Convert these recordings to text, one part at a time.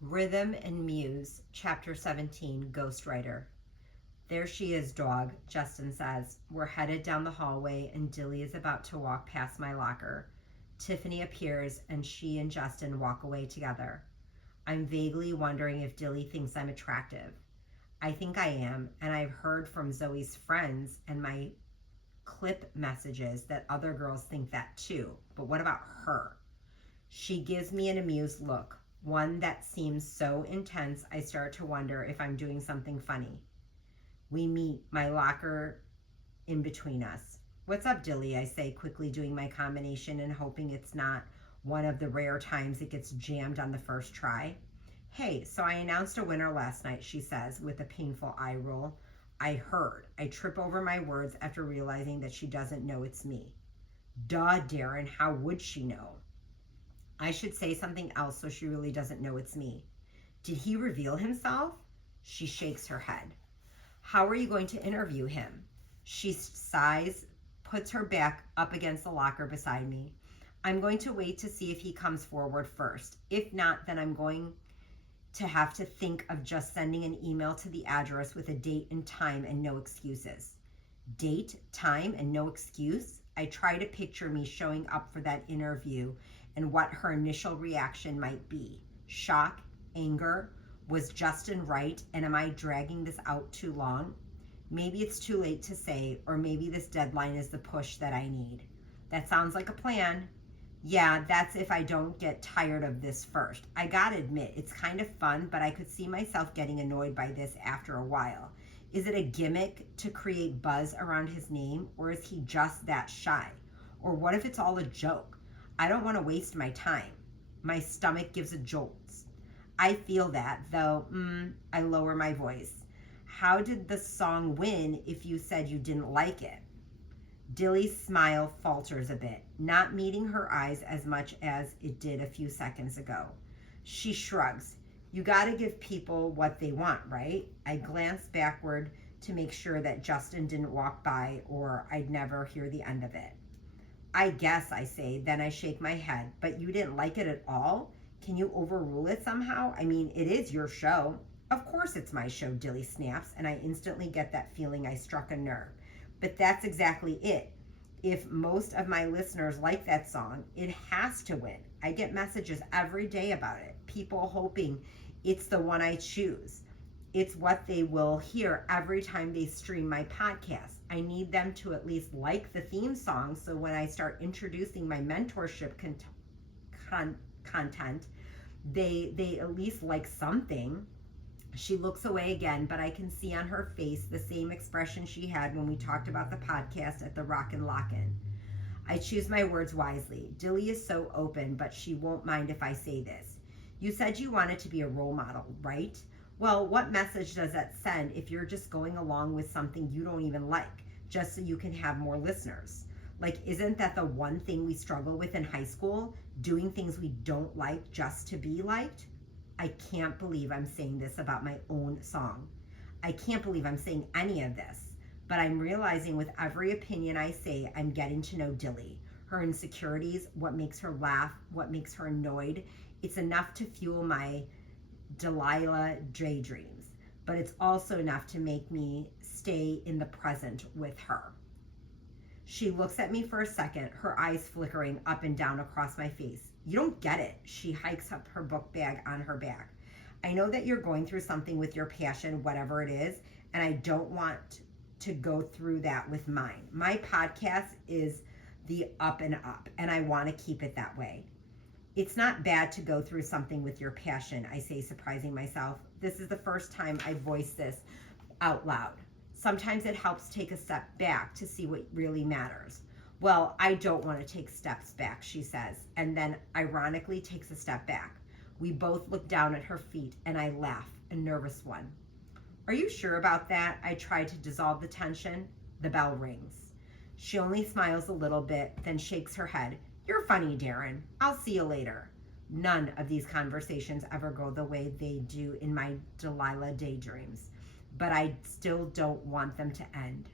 Rhythm and Muse, Chapter 17, Ghostwriter. There she is, dog, Justin says. We're headed down the hallway, and Dilly is about to walk past my locker. Tiffany appears, and she and Justin walk away together. I'm vaguely wondering if Dilly thinks I'm attractive. I think I am, and I've heard from Zoe's friends and my clip messages that other girls think that too. But what about her? She gives me an amused look, one that seems so intense I start to wonder if I'm doing something funny. We meet, my locker in between us. What's up, Dilly? I say, quickly doing my combination and hoping it's not one of the rare times it gets jammed on the first try. Hey, so I announced a winner last night, she says with a painful eye roll. I heard. I trip over my words after realizing that she doesn't know it's me. Duh, Darren, how would she know? I should say something else so she really doesn't know it's me. Did he reveal himself? She shakes her head. How are you going to interview him? She sighs, puts her back up against the locker beside me. I'm going to wait to see if he comes forward first. If not, then I'm going to have to think of just sending an email to the address with a date and time and no excuses. Date, time, and no excuse? I try to picture me showing up for that interview and what her initial reaction might be. Shock, anger. Was Justin right, and am I dragging this out too long? Maybe it's too late to say, or maybe this deadline is the push that I need. That sounds like a plan. Yeah, that's if I don't get tired of this first. I gotta admit, it's kind of fun, but I could see myself getting annoyed by this after a while. Is it a gimmick to create buzz around his name, or is he just that shy? Or what if it's all a joke? I don't want to waste my time. My stomach gives a jolt. I feel that, though, I lower my voice. How did the song win if you said you didn't like it? Dilly's smile falters a bit, not meeting her eyes as much as it did a few seconds ago. She shrugs. You gotta give people what they want, right? I glance backward to make sure that Justin didn't walk by or I'd never hear the end of it. I guess, I say, then I shake my head. But you didn't like it at all? Can you overrule it somehow? I mean, it is your show. Of course it's my show, Dilly snaps, and I instantly get that feeling I struck a nerve. But that's exactly it. If most of my listeners like that song, it has to win. I get messages every day about it. People hoping it's the one I choose. It's what they will hear every time they stream my podcast. I need them to at least like the theme song so when I start introducing my mentorship content, they at least like something. She looks away again, but I can see on her face the same expression she had when we talked about the podcast at the Rockin' Lockin'. I choose my words wisely. Dilly is so open, but she won't mind if I say this. You said you wanted to be a role model, right? Well, what message does that send if you're just going along with something you don't even like, just so you can have more listeners? Like, isn't that the one thing we struggle with in high school? Doing things we don't like just to be liked? I can't believe I'm saying this about my own song. I can't believe I'm saying any of this. But I'm realizing with every opinion I say, I'm getting to know Dilly. Her insecurities, what makes her laugh, what makes her annoyed. It's enough to fuel my Delilah daydreams. But it's also enough to make me stay in the present with her. She looks at me for a second, her eyes flickering up and down across my face. You don't get it. She hikes up her book bag on her back. I know that you're going through something with your passion, whatever it is, and I don't want to go through that with mine. My podcast is the up and up, and I want to keep it that way. It's not bad to go through something with your passion, I say, surprising myself. This is the first time I voice this out loud. Sometimes it helps take a step back to see what really matters. Well, I don't want to take steps back, she says, and then ironically takes a step back. We both look down at her feet, and I laugh, a nervous one. Are you sure about that? I try to dissolve the tension. The bell rings. She only smiles a little bit, then shakes her head. You're funny, Darren. I'll see you later. None of these conversations ever go the way they do in my Delilah daydreams, but I still don't want them to end.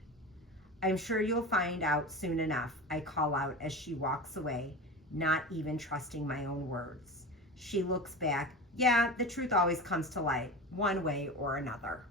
I'm sure you'll find out soon enough, I call out as she walks away, not even trusting my own words. She looks back, Yeah, the truth always comes to light, one way or another.